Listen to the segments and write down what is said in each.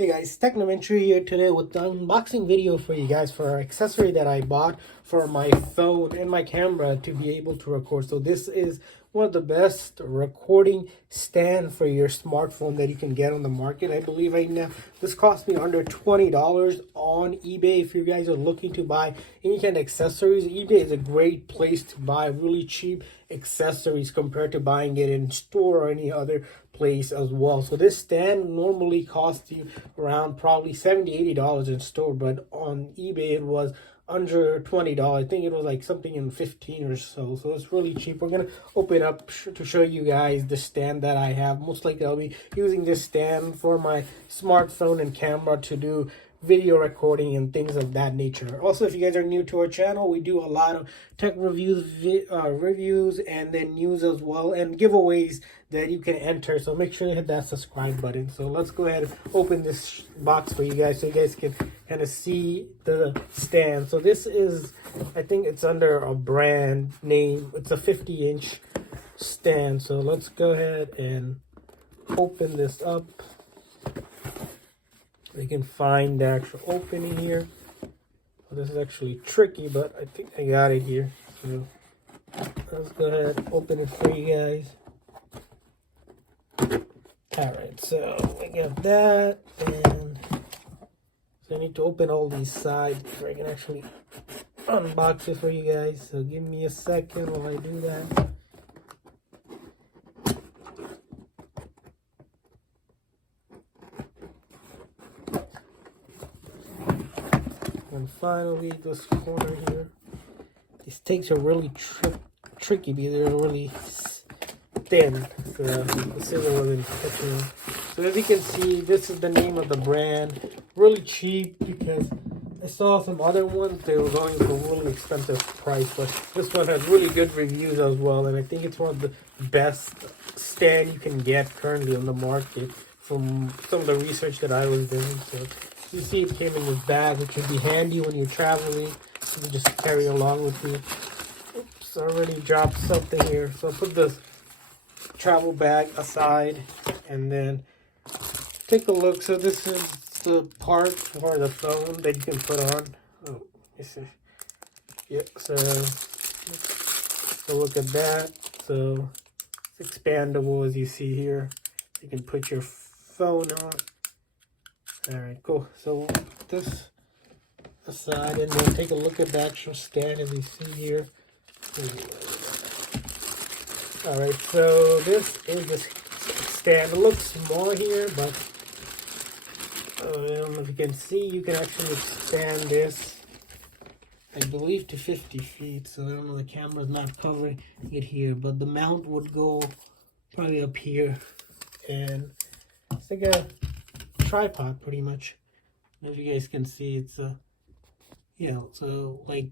Hey guys, Technomentary here today with the unboxing video for you guys for an accessory that I bought for my phone and my camera to be able to record. So this is one of the best recording stand for your smartphone that you can get on the market. I believe right now this cost me under $20 on eBay. If you guys are looking to buy any kind of accessories, eBay is a great place to buy really cheap accessories compared to buying it in store or any other place as well. So this stand normally costs you around probably $70-$80 in store, but on eBay it was under $20. I think it was like something in 15 or so. So it's really cheap. We're gonna open up to show you guys the stand that I have. Most likely I'll be using this stand for my smartphone and camera to do video recording and things of that nature. Also, if you guys are new to our channel, we do a lot of tech reviews and then news as well, and giveaways that you can enter. So make sure to hit that subscribe button. So let's go ahead and open this box for you guys so you guys can kind of see the stand. So this is, I think it's under a brand name. It's a 50-inch stand. So let's go ahead and open this up. You can find the actual opening here. Well, this is actually tricky, but I think I got it here. So let's go ahead and open it for you guys. Alright, so I got that, and so I need to open all these sides before I can actually unbox it for you guys. So give me a second while I do that. And finally, this corner here. These tapes are really tricky because they're really thin. So the scissor wasn't touching them. So as you can see, this is the name of the brand. Really cheap because I saw some other ones. They were going for a really expensive price, but this one has really good reviews as well. And I think it's one of the best stand you can get currently on the market from some of the research that I was doing. So you see it came in this bag, which would be handy when you're traveling. You can just carry along with you. Oops, I already dropped something here. So I'll put this travel bag aside and then take a look. So this is the part for the phone that you can put on. Oh, this is, yeah, so look at that. So it's expandable, as you see here. You can put your phone on. All right, cool. So this aside, and then take a look at the actual stand as you see here. All right, so this is the stand. It looks small here, but I don't know if you can see. You can actually expand this, I believe, to 50 feet. So I don't know, the camera's not covering it here, but the mount would go probably up here, and it's like a tripod pretty much. As you guys can see, it's so like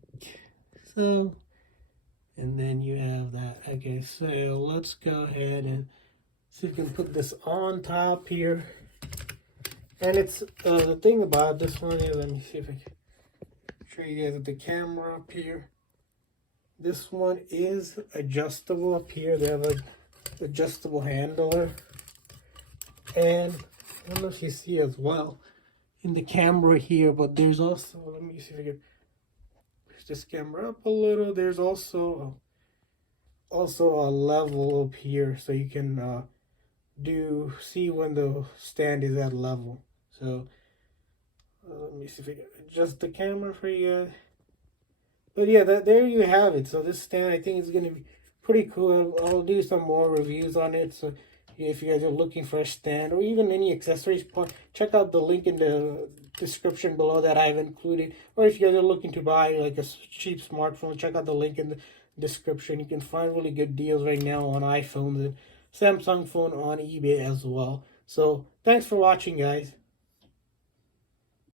so, and then you have that. Okay, so let's go ahead and see if we can put this on top here. And it's the thing about this one is, let me see if I can show you guys with the camera up here. This one is adjustable up here. They have a adjustable handler, and I don't know if you see as well in the camera here, but there's also, let me see if I can push this camera up a little. There's also a level up here, so you can see when the stand is at level. So let me see if I can adjust the camera for you guys. But yeah, there you have it. So this stand, I think, is going to be pretty cool. I'll do some more reviews on it. So if you guys are looking for a stand or even any accessories, check out the link in the description below that I've included. Or if you guys are looking to buy like a cheap smartphone, check out the link in the description. You can find really good deals right now on iPhones and Samsung phone on eBay as well. So thanks for watching, guys.